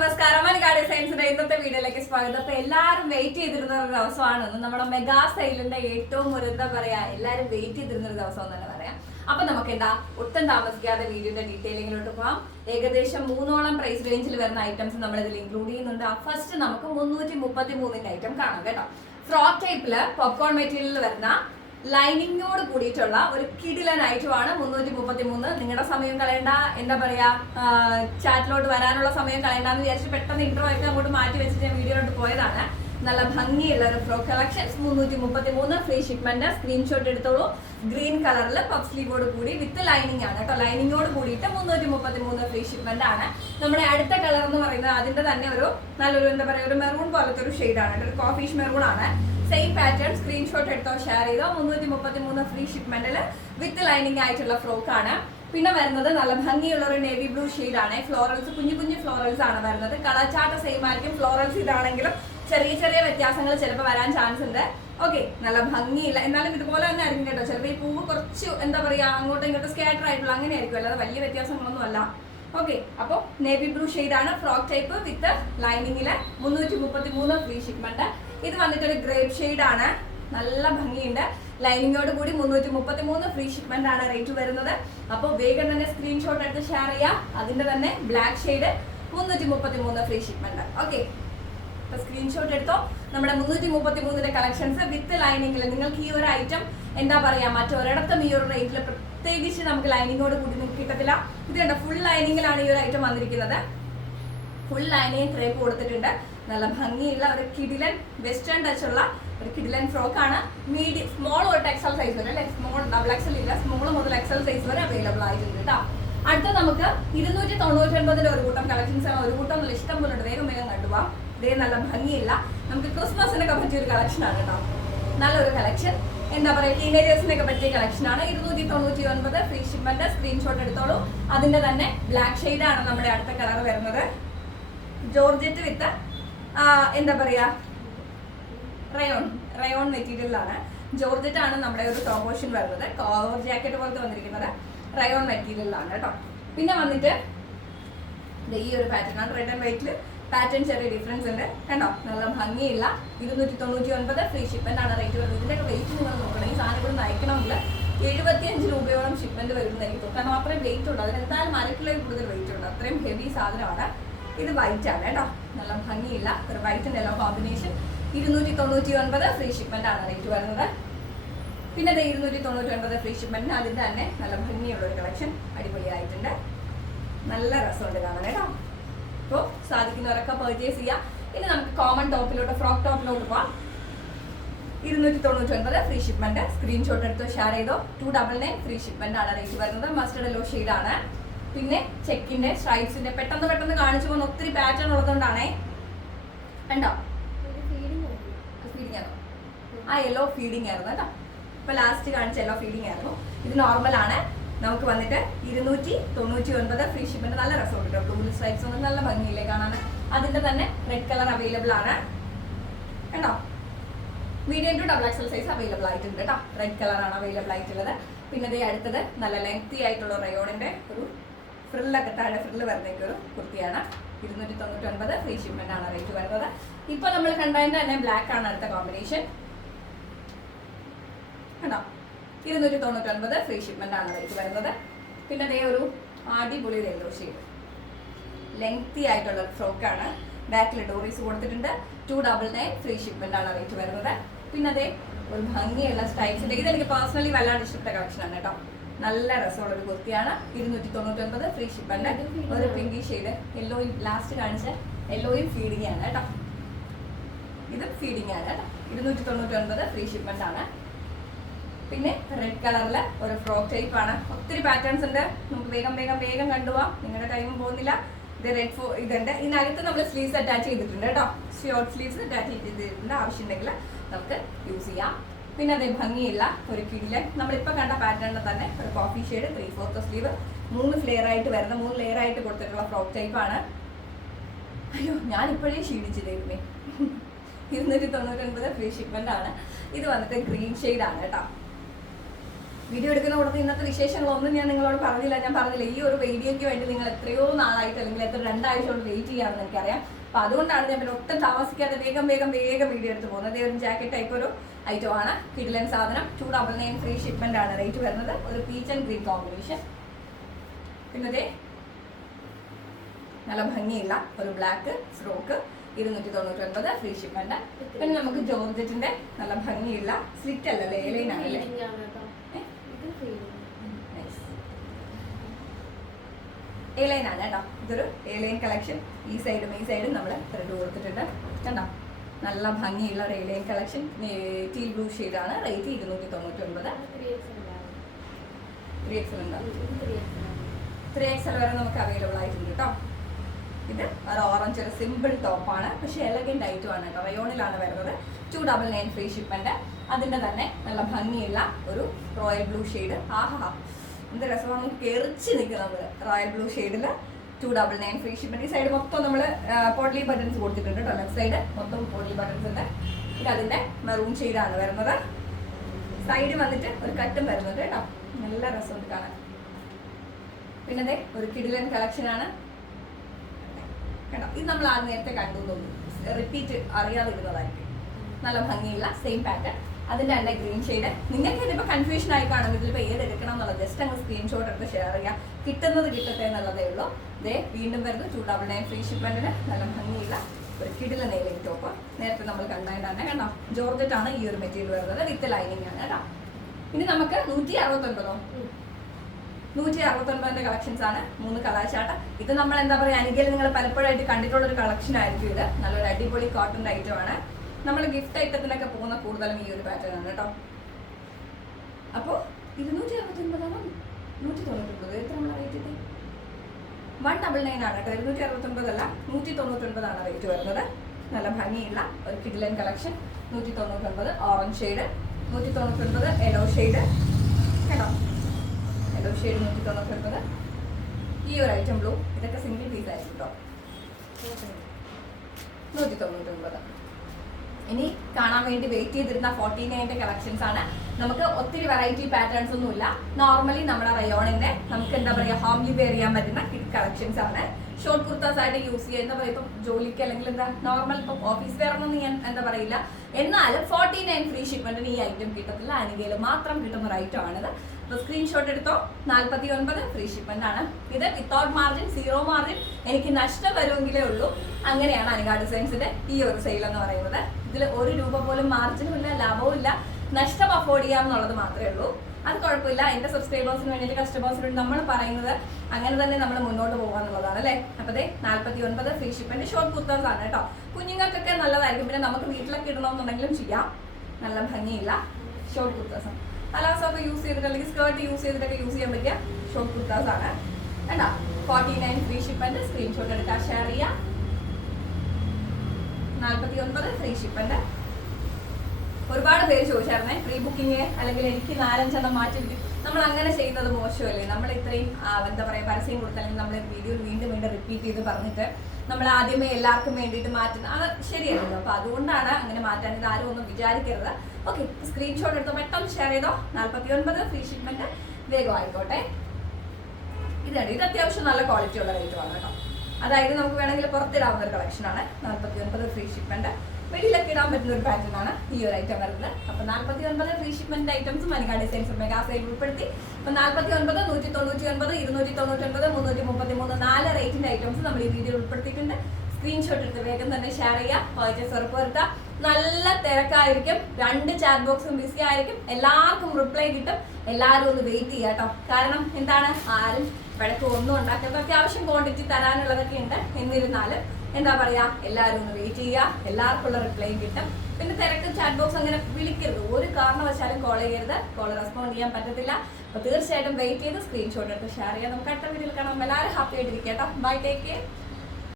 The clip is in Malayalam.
നമസ്കാരം. മലക്കാട് സയൻസിന്റെ ഇന്നത്തെ വീഡിയോയിലേക്ക് സ്വാഗതം. അപ്പൊ എല്ലാവരും വെയിറ്റ് ചെയ്തിരുന്ന ഒരു ദിവസമാണ് നമ്മുടെ മെഗാ സെയിലിന്റെ ഏറ്റവും ഒരു എന്താ പറയാ എല്ലാവരും വെയിറ്റ് ചെയ്തിരുന്ന ഒരു ദിവസം എന്ന് തന്നെ പറയാം. അപ്പൊ നമുക്ക് എന്താ ഒട്ടും താമസിക്കാതെ വീഡിയോന്റെ ഡീറ്റെയിലിങ്ങിലോട്ട് പോകാം. ഏകദേശം മൂന്നോളം പ്രൈസ് റേഞ്ചിൽ വരുന്ന ഐറ്റംസ് നമ്മൾ ഇതിൽ ഇൻക്ലൂഡ് ചെയ്യുന്നുണ്ട് ഫസ്റ്റ് നമുക്ക് മുന്നൂറ്റി മുപ്പത്തി മൂന്നിന്റെ ഐറ്റം കാണാം കേട്ടോ. ഫ്രോക്ക് ടൈപ്പിൽ പോപ്കോൺ മെറ്റീരിയലിൽ വരുന്ന ലൈനിങ്ങോട് കൂടിയിട്ടുള്ള ഒരു കിടിലൻ ഐറ്റമാണ് മുന്നൂറ്റി മുപ്പത്തി മൂന്ന് നിങ്ങളുടെ സമയം കളയണ്ട. എന്താ പറയാ ചാറ്റിലോട്ട് വരാനുള്ള സമയം കളയണ്ടെന്ന് വിചാരിച്ച് പെട്ടെന്ന് ഇൻട്രോ ഒക്കെ അങ്ങോട്ട് മാറ്റി വെച്ചിട്ട് ഞാൻ വീഡിയോയിലോട്ട് പോയതാണ്. നല്ല ഭംഗിയുള്ള ഒരു ഫ്രോ കളക്ഷൻസ് മുന്നൂറ്റി മുപ്പത്തി മൂന്ന് ഫ്രീ ഷിപ്മെന്റ് സ്ക്രീൻഷോട്ട് എടുത്തോളൂ. ഗ്രീൻ കളറിൽ പഫ് സ്ലീവോട് കൂടി വിത്ത് ലൈനിങ് ആണ് കേട്ടോ. ലൈനിങ്ങോട് കൂടിയിട്ട് മുന്നൂറ്റി മുപ്പത്തി മൂന്ന് ഫ്രീ ഷിപ്മെന്റ് ആണ്. നമ്മുടെ അടുത്ത കളർ എന്ന് പറയുന്നത് അതിന്റെ തന്നെ ഒരു നല്ലൊരു എന്താ പറയുക ഒരു മെറൂൺ പോലത്തെ ഒരു ഷെയ്ഡാണ് ഒരു കോഫീഷ് മെറൂൺ ആണ്. സെയിം പാറ്റേൺ സ്ക്രീൻഷോട്ട് എടുത്തോ ഷെയർ ചെയ്തോ. മുന്നൂറ്റി മുപ്പത്തി മൂന്ന് ഫ്രീ ഷിപ്മെന്റിൽ വിത്ത് ലൈനിങ് ആയിട്ടുള്ള ഫ്രോക്ക് ആണ്. പിന്നെ വരുന്നത് നല്ല ഭംഗിയുള്ള ഒരു നേവി ബ്ലൂ ആണ്. ഫ്ലോറൽസ് കുഞ്ഞു കുഞ്ഞു ഫ്ലോറൽസ് ആണ് വരുന്നത്. കളർ ചാർട്ട് സെയിം ആയിരിക്കും. ഫ്ലോറൽസ് ഇതാണെങ്കിലും ചെറിയ ചെറിയ വ്യത്യാസങ്ങൾ ചിലപ്പോൾ വരാൻ ചാൻസ് ഉണ്ട്. ഓക്കെ നല്ല ഭംഗിയില്ല എന്നാലും ഇതുപോലെ തന്നെ ആയിരിക്കും കേട്ടോ. ചിലപ്പോൾ ഈ പൂവ് കുറച്ച് എന്താ പറയുക അങ്ങോട്ടും ഇങ്ങോട്ടും സ്കാറ്റർ ആയിട്ടുള്ള അങ്ങനെ ആയിരിക്കും. അല്ലാതെ വലിയ വ്യത്യാസങ്ങളൊന്നും അല്ല. ഓക്കെ അപ്പോൾ നേവി ബ്ലൂ ആണ്. ഫ്രോക്ക് ടൈപ്പ് വിത്ത് ലൈനിങ്ങിൽ മുന്നൂറ്റി മുപ്പത്തി മൂന്ന് ഫ്രീ ഷിപ്മെന്റ് ഇത് വന്നിട്ടൊരു ഗ്രേപ്പ് ഷെയ്ഡ് ആണ്. നല്ല ഭംഗിയുണ്ട്. ലൈനിങ്ങോട് കൂടി മുന്നൂറ്റി മുപ്പത്തി മൂന്ന് ഫ്രീ ഷിപ്മെന്റ് ആണ് റേറ്റ് വരുന്നത്. അപ്പോൾ വേഗം തന്നെ സ്ക്രീൻഷോട്ട് എടുത്ത് ഷെയർ ചെയ്യാം. അതിന്റെ തന്നെ ബ്ലാക്ക് ഷെയ്ഡ് മുന്നൂറ്റി മുപ്പത്തി മൂന്ന് ഫ്രീ ഷിപ്മെന്റ് ഓക്കെ അപ്പൊ സ്ക്രീൻഷോട്ട് എടുത്തോ. നമ്മുടെ മുന്നൂറ്റി മുപ്പത്തി മൂന്നിന്റെ കളക്ഷൻസ് വിത്ത് ലൈനിങ്ങിൽ നിങ്ങൾക്ക് ഈ ഒരു ഐറ്റം എന്താ പറയാ മറ്റൊരിടത്തും ഈ ഒരു റേറ്റിൽ പ്രത്യേകിച്ച് നമുക്ക് ലൈനിങ്ങോട് കൂടി നിങ്ങൾക്ക് കിട്ടത്തില്ല. ഇത് കണ്ട ഫുൾ ലൈനിങ്ങിലാണ് ഈ ഒരു ഐറ്റം വന്നിരിക്കുന്നത്. ഫുൾ ലൈനിങ് ക്രേപ്പ് കൊടുത്തിട്ടുണ്ട്. നല്ല ഭംഗിയുള്ള ഒരു കിഡിലൻ വെസ്റ്റേൺ ടച്ച് ഉള്ള ഒരു ഫ്രോക്ക് ആണ്. മീഡിയം സ്മോൾ തൊട്ട് എക്സൽ സൈസ് വരെ അല്ലെ? സ്മോൾ ഡബിൾ എക്സൽ ഇല്ല. സ്മോൾ മുതൽ എക്സൽ സൈസ് വരെ അവൈലബിൾ ആയിട്ടുണ്ട് കേട്ടോ. അടുത്ത നമുക്ക് ഇരുന്നൂറ്റി തൊണ്ണൂറ്റി ഒൻപതിന്റെ ഒരു കൂട്ടം കളക്ഷൻസ് ആണ്. ഒരു കൂട്ടം നല്ല ഇഷ്ടം പോലെ വേഗം വേഗം കണ്ടുപോവാം ഇതേ നല്ല ഭംഗിയില്ല നമുക്ക് ക്രിസ്മസിനൊക്കെ പറ്റിയ ഒരു കളക്ഷൻ ആണ് കേട്ടോ. നല്ലൊരു കളക്ഷൻ എന്താ പറയുക ടീനേജേഴ്സിനൊക്കെ പറ്റിയ കളക്ഷൻ ആണ്. ഇരുന്നൂറ്റി തൊണ്ണൂറ്റി ഒൻപത് ഫ്രീ ഷിപ്മെന്റ് സ്ക്രീൻഷോട്ട് എടുത്തോളൂ. അതിന്റെ തന്നെ ബ്ലാക്ക് ആണ് നമ്മുടെ അടുത്ത കളർ വരുന്നത്. ജോർജറ്റ് വിത്ത് എന്താ പറയാ? റയോൺ റയോൺ മെറ്റീരിയലാണ് ജോർജറ്റ് ആണ് നമ്മുടെ ഒരു ടോപ്പ് വരുന്നത്. കോവർ ജാക്കറ്റ് പോലത്തെ വന്നിരിക്കുന്നത് റയോൺ മെറ്റീരിയലാണ് കേട്ടോ. പിന്നെ വന്നിട്ട് ഈ ഒരു പാറ്റേൺ ആണ്. റെഡ് ആൻഡ് വൈറ്റിൽ പാറ്റേൺ ചെറിയ ഡിഫറൻസ് ഉണ്ട്. കണ്ടോ? നല്ല ഭംഗിയില്ല. ഇരുന്നൂറ്റി തൊണ്ണൂറ്റി ഒൻപത് ഫ്രീ ഷിപ്മെന്റ് ആണ് റേറ്റ് വരുന്നത്. ഇതിന്റെ വെയിറ്റ് നിങ്ങൾ നോക്കണം ഈ സാധനം ഇവിടെ നയിക്കണമെങ്കിൽ എഴുപത്തിയഞ്ച് രൂപയോളം ഷിപ്മെന്റ് വരുന്നത് കാരണം അത്രയും വെയിറ്റ് ഉണ്ട്. അതിന് എന്തായാലും അര കൂടുതൽ വെയിറ്റ് ഉണ്ട്. അത്രയും ഹെവി സാധനമാണ്. ഇത് വൈറ്റ് ആണ് കേട്ടോ. നല്ല ഭംഗിയില്ല ഒരു വൈറ്റ് യെല്ലോ കോമ്പിനേഷൻ ഇരുന്നൂറ്റി തൊണ്ണൂറ്റി ഒൻപത് ഫ്രീ ഷിപ്മെന്റ് ആണ് റേറ്റ് വരുന്നത്. പിന്നെ അത് ഇരുന്നൂറ്റി തൊണ്ണൂറ്റി ഒൻപത് ഫ്രീ ഷിപ്മെന്റിന് അതിന്റെ തന്നെ നല്ല ഭംഗിയുള്ള ഒരു കളക്ഷൻ അടിപൊളിയായിട്ടുണ്ട്. നല്ല രസമുണ്ട് കാണാൻ കേട്ടോ. അപ്പോൾ സാധിക്കുന്നവരൊക്കെ പർച്ചേസ് ചെയ്യാം. ഇനി നമുക്ക് കോമൺ ടോപ്പിലോട്ട് ഫ്രോക്ക് ടോപ്പിലോട്ട് പോവാം. ഇരുന്നൂറ്റി തൊണ്ണൂറ്റി ഒൻപത് ഫ്രീ ഷിപ്മെന്റ് സ്ക്രീൻഷോട്ട് എടുത്ത് ഷെയർ ചെയ്തോ. Two double nine free shipment ആണ് റേറ്റ് വരുന്നത്. മസ്റ്റർഡ് യെല്ലോ ആണ്. പിന്നെ ചെക്കിന്റെ സ്ട്രൈപ്സിന്റെ പെട്ടെന്ന് പെട്ടെന്ന് കാണിച്ചു പോകുന്ന ഒത്തിരി പാറ്റേൺ ഉള്ളതുകൊണ്ടാണേ. കണ്ടോ? ഫീഡിങ് ആണോ ആ യെല്ലോ ഫീഡിങ് ആയിരുന്നു കേട്ടോ. ഇപ്പൊ ലാസ്റ്റ് കാണിച്ച യെല്ലോ ഫീഡിങ് ആയിരുന്നു. ഇത് നോർമൽ ആണ്. നമുക്ക് വന്നിട്ട് ഇരുന്നൂറ്റി തൊണ്ണൂറ്റി ഒൻപത് ഫ്രീ ഷിപ്പിന്റെ നല്ല രസം കിട്ടും. ബ്ലൂ സ്ട്രൈപ്സ് ഒന്നും നല്ല ഭംഗിയില്ലേ കാണാൻ അതിന്റെ തന്നെ റെഡ് കളർ അവൈലബിൾ ആണ്. കണ്ടോ? Medium two double XL size available ആയിട്ടുണ്ട് കേട്ടോ. റെഡ് കളർ ആണ് അവൈലബിൾ ആയിട്ടുള്ളത്. പിന്നെ അടുത്തത് നല്ല ലെങ്തി ആയിട്ടുള്ള റയോണിന്റെ ഒരു ഫ്രില്ലൊക്കെ താഴെ ഫ്രില്ല് വരുന്നേക്ക് ഒരു കുർത്തിയാണ്. ഇരുന്നൂറ്റി തൊണ്ണൂറ്റി ഒൻപത് ഫ്രീ ഷിപ്മെന്റ് ആണ് റേറ്റ് വരുന്നത്. ഇപ്പൊ നമ്മൾ കണ്ടതിന്റെ തന്നെ ബ്ലാക്ക് ആണ് അടുത്ത കോമ്പിനേഷൻ കണ്ടോ? ഇരുന്നൂറ്റി തൊണ്ണൂറ്റി ഒൻപത് ഫ്രീ ഷിപ്മെന്റ് ആണ് റേറ്റ് വരുന്നത്. പിന്നെ അതേ ഒരു അടിപൊളി യെല്ലോ ഷെയ്ഡ് ലെങ്തി ആയിട്ടുള്ള ഫ്രോക്കാണ് ബാക്കിൽ ഡോറീസ് കൊടുത്തിട്ടുണ്ട്. Two double nine free shipment ആണ് റേറ്റ് വരുന്നത്. പിന്നെ അതേ ഒരു ഭംഗിയുള്ള സ്റ്റൈൽസ് ഇത് എനിക്ക് പേഴ്സണലി വല്ലാണ്ട് ഇഷ്ടപ്പെട്ട കളക്ഷൻ ആണ് കേട്ടോ. നല്ല രസമുള്ള ഒരു കുർത്തിയാണ്. ഇരുന്നൂറ്റി തൊണ്ണൂറ്റി ഒൻപത് ഫ്രീ ഷിപ്മെന്റ് ഒരു പിങ്കി ഷെയ്ഡ് യെല്ലോയും ലാസ്റ്റ് കാണിച്ച യെല്ലോയും ഫീഡിങ് ആണ് കേട്ടോ. ഇത് ഫീഡിങ് ആണ് കേട്ടോ. ഇരുന്നൂറ്റി തൊണ്ണൂറ്റി ഒൻപത് ഫ്രീ ഷിപ്മെന്റ് ആണ്. പിന്നെ റെഡ് കളറിൽ ഒരു ഫ്രോക്ക് ടൈപ്പ് ആണ്. ഒത്തിരി പാറ്റേൺസ് ഉണ്ട്. നമുക്ക് വേഗം വേഗം വേഗം കണ്ടുപോവാം. നിങ്ങളുടെ ടൈമും പോകുന്നില്ല. ഇത് റെഡ് ഫോ ഇതുണ്ട്. ഇതിനകത്ത് നമ്മൾ സ്ലീവ്സ് അറ്റാച്ച് ചെയ്തിട്ടുണ്ട് കേട്ടോ. ഷോർട്ട് സ്ലീവ്സ് അറ്റാച്ച് ചെയ്തിട്ടുണ്ട്. ആവശ്യമുണ്ടെങ്കിൽ നമുക്ക് യൂസ് ചെയ്യാം. പിന്നെ അതേ ഭംഗിയില്ല. ഒരു കിടിലൻ. നമ്മളിപ്പോൾ കണ്ട പാറ്റേണിൽ തന്നെ ഒരു coffee shade three fourth sleeve മൂന്ന് ഫ്ലെയർ ആയിട്ട് വരുന്ന മൂന്ന് ലെയർ ആയിട്ട് കൊടുത്തിട്ടുള്ള ഫ്രോക്ക് ടൈപ്പാണ് അയ്യോ ഞാൻ ഇപ്പോഴേ ക്ഷീണിച്ചു ഇരുന്നൂറ്റി തൊണ്ണൂറ്റൊൻപത് ഫ്രീ ഷിപ്മെന്റ് ആണ്. ഇത് വന്നിട്ട് ഗ്രീൻ ഷെയ്ഡ് ആണ് കേട്ടോ. വീഡിയോ എടുക്കുന്ന കൂടത്ത് ഇന്നത്തെ വിശേഷങ്ങളൊന്നും ഞാൻ നിങ്ങളോട് പറഞ്ഞില്ല. ഞാൻ പറഞ്ഞില്ല ഈ ഒരു വീഡിയോയ്ക്ക് വേണ്ടി നിങ്ങൾ എത്രയോ നാളായിട്ട് അല്ലെങ്കിൽ എത്ര രണ്ടാഴ്ച കൊണ്ട് വെയിറ്റ് ചെയ്യാമെന്ന് എനിക്കറിയാം. അപ്പൊ അതുകൊണ്ടാണ് ഞാൻ പിന്നെ ഒട്ടും താമസിക്കാതെ വേഗം വേഗം വേഗം വീഡിയോ എടുത്ത് പോകുന്നത്. അതേ ഒരു ജാക്കറ്റ് ടൈപ്പ് ഒരു ഐറ്റം ആണ്. കിഡിലൻ സാധനം. Two double nine free shipment ആണ് റേറ്റ് വരുന്നത്. ഒരു പീച്ച് ആൻഡ് ഗ്രീൻ കോമ്പിനേഷൻ പിന്നെ ദേ നല്ല ഭംഗിയുള്ള ഒരു ബ്ലാക്ക് ഫ്രോക്ക് ഇരുന്നൂറ്റി തൊണ്ണൂറ്റി ഒൻപത് ഫ്രീ ഷിപ്മെന്റ് പിന്നെ നമുക്ക് ജോർജറ്റിന്റെ നല്ല ഭംഗിയുള്ള സ്ലിറ്റ് അല്ലല്ലേ ഏലൈൻ ആണ് കേട്ടോ. ഇതൊരു എലൈൻ കളക്ഷൻ ഈ സൈഡും ഈ സൈഡും നമ്മൾ ത്രെഡ് കൊടുത്തിട്ടുണ്ട്. കണ്ടോ? നല്ല ഭംഗിയുള്ള ഒരു എലൈൻ കളക്ഷൻ ടീ ബ്ലൂ ആണ്. റേറ്റ് ഇരുന്നൂറ്റി തൊണ്ണൂറ്റി ഒൻപത് ത്രീ എക്സൽ ഉണ്ട് എക്സൽ വരെ നമുക്ക് അവൈലബിൾ ആയിട്ടുണ്ട് കേട്ടോ. ഇത് ഒരു ഓറഞ്ച് ഒരു സിമ്പിൾ ടോപ്പാണ് പക്ഷെ എലഗന്റ് ഐറ്റം ആണ് കേട്ടോ. റയോണിലാണ് വരുന്നത്. Two double nine free shipment അതിന്റെ തന്നെ നല്ല ഭംഗിയുള്ള ഒരു റോയൽ ബ്ലൂ ഷെയ്ഡ് ആഹാ. എന്ത് രസമാണ് കെറിച്ച് നിൽക്കുന്നത് റോയൽ ബ്ലൂ ഷെയ്ഡിൽ ടു ഡബിൾ നയൻ ഫ്രീ ഷിപ്പിന്റെ ഈ സൈഡ് മൊത്തം നമ്മൾ പോട്ട്ലി ബട്ടൺസ് കൊടുത്തിട്ടുണ്ട് കേട്ടോ. ലെഫ്റ്റ് സൈഡ് മൊത്തം പോട്ട്ലി ബട്ടൺസ് ഉണ്ട്. പിന്നെ അതിന്റെ മെറൂൺ ഷെയ്ഡാണ് വരുന്നത്. സൈഡ് വന്നിട്ട് ഒരു കട്ടും വരുന്നുണ്ട് കേട്ടോ. നല്ല രസമുണ്ട് കാണാൻ. പിന്നെ ദേ ഒരു കിഡിലൻ കളക്ഷനാണ് കേട്ടോ ഇത് നമ്മൾ ആ നേരത്തെ കണ്ടു തോന്നുന്നു. റിപ്പീറ്റ് അറിയാതിരുന്നതായിരിക്കും. നല്ല ഭംഗിയുള്ള സെയിം പാറ്റേൺ അതിന്റെ തന്നെ ഗ്രീൻ ഷെയ്ഡ് നിങ്ങൾക്ക് ഇതിപ്പോ കൺഫ്യൂഷൻ ആയി കാണും. ഇതിലിപ്പോ ഏത് എടുക്കണം എന്നുള്ളത്. ജസ്റ്റ് അങ്ങ് സ്ക്രീൻഷോട്ട് എടുത്ത് ഷെയർ ചെയ്യാം. കിട്ടുന്നത് കിട്ടട്ടെ എന്നുള്ളതേ ഉള്ളൂ. ദേ വീണ്ടും വരുന്നത് നയൻ ഫ്രീ ഷിപ്മെന്റിന് നല്ല ഭംഗിയുള്ള ഒരു കിടില നെയിലിംഗ് ടോപ്പ്. നേരത്തെ നമ്മൾ കണ്ടതാണ് കണ്ടോ? ജോർജറ്റ് ആണ് ഈ ഒരു മെറ്റീരിയൽ വരുന്നത്. വിത്ത് ലൈനിങ് ആണ് കേട്ടോ. ഇനി നമുക്ക് നൂറ്റി അറുപത്തൊൻപതോ നൂറ്റി അറുപത്തൊൻപതിന്റെ കളക്ഷൻസ് ആണ്. മൂന്ന് കളാച്ചാട്ട ഇത് നമ്മൾ എന്താ പറയാ അനികയിൽ നിങ്ങൾ പലപ്പോഴായിട്ട് കണ്ടിട്ടുള്ള ഒരു കളക്ഷൻ ആയിരിക്കും ഇത്. നല്ലൊരു അടിപൊളി കോട്ടൺ ഐറ്റം ആണ്. നമ്മൾ ഗിഫ്റ്റ് ഐറ്റത്തിലൊക്കെ പോകുന്ന കൂടുതലും ഈ ഒരു പാറ്റേൺ ആണ് കേട്ടോ. അപ്പോൾ ഇരുന്നൂറ്റി അറുപത്തൊൻപതാണോ നൂറ്റി തൊണ്ണൂറ്റൊമ്പത് എത്ര നമ്മൾ റേറ്റ് വൺ ഡബിൾ നയൻ ആണ് കേട്ടോ. ഇരുന്നൂറ്റി അല്ല നൂറ്റി തൊണ്ണൂറ്റൊൻപതാണ് റേറ്റ് വരുന്നത്. നല്ല ഭംഗിയുള്ള ഒരു കിഡിലൻ കളക്ഷൻ നൂറ്റി തൊണ്ണൂറ്റൊൻപത് ഓറഞ്ച് ഷെയ്ഡ് നൂറ്റി തൊണ്ണൂറ്റൊൻപത് യെല്ലോ ഷെയ്ഡ് കേട്ടോ? യെല്ലോ ഷെയ്ഡ് നൂറ്റി തൊണ്ണൂറ്റൊൻപത് ഈ ഒരു ഐറ്റം ബ്ലൂ ഇതൊക്കെ സിംഗിൾ പീസ് ആയിരിക്കും കേട്ടോ. നൂറ്റി തൊണ്ണൂറ്റൊൻപത് ഇനി കാണാൻ വേണ്ടി വെയിറ്റ് ചെയ്തിരുന്ന ഫോർട്ടി നയന്റെ കളക്ഷൻസ് ആണ്. നമുക്ക് ഒത്തിരി വെറൈറ്റി പാറ്റേൺസ് ഒന്നും ഇല്ല. നോർമലി നമ്മുടെ റയോണിന്റെ നമുക്ക് എന്താ പറയുക ഹോംലി വെയർ ചെയ്യാൻ പറ്റുന്ന കിഡ് കളക്ഷൻസ് ആണ്. ഷോർട്ട് കുർത്താസ് ആയിട്ട് യൂസ് ചെയ്യുക എന്താ പറയുക ഇപ്പം ജോലിക്ക് അല്ലെങ്കിൽ എന്താ നോർമൽ ഇപ്പം ഓഫീസ് എന്നൊന്നും ഞാൻ എന്താ പറയില്ല. എന്നാലും ഫോർട്ടി നയൻ ഫ്രീ ഷിപ്മെന്റിന് ഈ ഐറ്റം കിട്ടത്തില്ല. അനുകയിൽ മാത്രം കിട്ടുന്ന ഒരു ഐറ്റം ആണിത്. അപ്പോൾ സ്ക്രീൻഷോട്ട് എടുത്തോ. നാൽപ്പത്തി ഒൻപത് ഫ്രീ ഷിപ്മെന്റ് ആണ്. ഇത് വിത്തൗട്ട് മാർജിൻ സീറോ മാർജിൻ എനിക്ക് നഷ്ടം വരുമെങ്കിലേ ഉള്ളൂ. അങ്ങനെയാണ് അനിക ഡിസൈൻസിന്റെ ഈ ഒരു സെയിൽ എന്ന് പറയുന്നത്. ഇതിൽ ഒരു രൂപ പോലും മാർജിനും ഇല്ല ലാഭവും ഇല്ല. നഷ്ടം അഫോർഡ് ചെയ്യാം എന്നുള്ളത് മാത്രമേ ഉള്ളൂ. അത് കുഴപ്പമില്ല. എന്റെ സബ്സ്ക്രൈബേഴ്സിന് വേണ്ടിയിട്ട് കസ്റ്റമേഴ്സിനോട് നമ്മൾ പറയുന്നത് അങ്ങനെ തന്നെ നമ്മൾ മുന്നോട്ട് പോകാന്നുള്ളതാണ് അല്ലേ? അപ്പൊ ദേ നാല്പത്തി ഒൻപത് ഫ്രീ ഷിപ്പിന്റെ ഷോർട്ട് കുർത്താസ് ആണ് കേട്ടോ. കുഞ്ഞുങ്ങൾക്കൊക്കെ നല്ലതായിരിക്കും. പിന്നെ നമുക്ക് വീട്ടിലൊക്കെ ഇടണമെന്നുണ്ടെങ്കിലും ചെയ്യാം. നല്ല ഭംഗിയില്ല. ഷോർട്ട് കുർത്താസ് അലാസ ഒക്കെ യൂസ് ചെയ്തിട്ട് അല്ലെങ്കിൽ സ്കേർട്ട് യൂസ് ചെയ്തിട്ടൊക്കെ യൂസ് ചെയ്യാൻ പറ്റിയ ഷോർട്ട് കുർത്താസ് ആണ്. വേണ്ട ഫോർട്ടി നയൻ ഫ്രീ ഷിപ്പിന്റെ സ്ക്രീൻഷോട്ട് എടുക്കാം ഷെയർ ചെയ്യാം. നാല്പത്തി ഒൻപത് ഫ്രീ ഷിപ്പന്റ് ഒരുപാട് പേര് ചോദിച്ചായിരുന്നേ പ്രീ ബുക്കിംഗ് അല്ലെങ്കിൽ എനിക്ക് നാലഞ്ചെണ്ണം മാറ്റി നമ്മൾ അങ്ങനെ ചെയ്യുന്നത് മോശമല്ലേ? നമ്മൾ ഇത്രയും എന്താ പറയുക പരസ്യം കൊടുത്ത് അല്ലെങ്കിൽ നമ്മൾ വീഡിയോ വീണ്ടും വീണ്ടും റിപ്പീറ്റ് ചെയ്ത് പറഞ്ഞിട്ട് നമ്മൾ ആദ്യമേ എല്ലാവർക്കും വേണ്ടിയിട്ട് മാറ്റുന്ന അത് ശരിയല്ലല്ലോ. അപ്പൊ അതുകൊണ്ടാണ് അങ്ങനെ മാറ്റാൻ ഇത് ആരും ഒന്നും വിചാരിക്കരുത്. ഓക്കെ സ്ക്രീൻഷോട്ട് എടുത്തോ പെട്ടെന്ന് ഷെയർ ചെയ്തോ. നാൽപ്പത്തി ഒൻപത് ഫ്രീ ഷിപ്മെന്റ് വേഗം ആയിക്കോട്ടെ. ഇതാണ്. ഇത് അത്യാവശ്യം നല്ല ക്വാളിറ്റി ഉള്ള റേറ്റ് കേട്ടോ. അതായത് നമുക്ക് വേണമെങ്കിൽ പുറത്തിടാവുന്ന ഒരു കളക്ഷനാണ് നാൽപ്പത്തി ഒൻപത് ഫ്രീ ഷിപ്മെന്റ് വെളിയിലൊക്കെ ഇടാൻ പറ്റുന്ന ഒരു പാറ്റേൺ ആണ് ഈ ഒരു ഐറ്റം വരുന്നത്. അപ്പൊ നാൽപ്പത്തി ഒൻപത് free shipment items Manika designs mega sale ഉൾപ്പെടുത്തി. അപ്പൊ നാൽപ്പത്തി ഒൻപത് നൂറ്റി തൊണ്ണൂറ്റി ഒൻപത് ഇരുന്നൂറ്റി തൊണ്ണൂറ്റി ഒൻപത് മുന്നൂറ്റി മുപ്പത്തി മൂന്ന് നാല് റേറ്റിന്റെ ഐറ്റംസ് നമ്മൾ ഈ വീഡിയോയിൽ ഉൾപ്പെടുത്തിയിട്ടുണ്ട്. സ്ക്രീൻഷോട്ട് എടുത്ത് വേഗം തന്നെ ഷെയർ ചെയ്യുക പർച്ചേസ് ഉറപ്പുവരുത്തുക നല്ല തിരക്കായിരിക്കും. രണ്ട് ചാറ്റ് ബോക്സും ബിസി ആയിരിക്കും. എല്ലാവർക്കും റിപ്ലൈ കിട്ടും. എല്ലാവരും ഒന്ന് വെയിറ്റ് ചെയ്യാം കേട്ടോ. കാരണം എന്താണ്? ആരും വഴക്ക് ഒന്നും ഉണ്ടാക്കരുത് അത്യാവശ്യം ക്വാണ്ടിറ്റി തരാനുള്ളതൊക്കെ ഉണ്ട്. എന്നിരുന്നാലും എന്താ പറയാ എല്ലാവരും ഒന്ന് വെയിറ്റ് ചെയ്യുക. എല്ലാവർക്കും ഉള്ള റിപ്ലൈ കിട്ടും. പിന്നെ തിരക്ക് ചാറ്റ് ബോക്സ് അങ്ങനെ വിളിക്കരുത്. ഒരു കാരണവശാലും കോൾ ചെയ്യരുത്. കോൾ റെസ്പോണ്ട് ചെയ്യാൻ പറ്റത്തില്ല. അപ്പൊ തീർച്ചയായിട്ടും വെയിറ്റ് ചെയ്ത് സ്ക്രീൻഷോട്ട് എടുത്ത് ഷെയർ ചെയ്യാം. നമുക്ക് അടുത്ത വീഡിയോയിൽ കാണാം. എല്ലാവരും ഹാപ്പി ആയിട്ടിരിക്കട്ടോ ബൈ ടേക്ക് കെയർ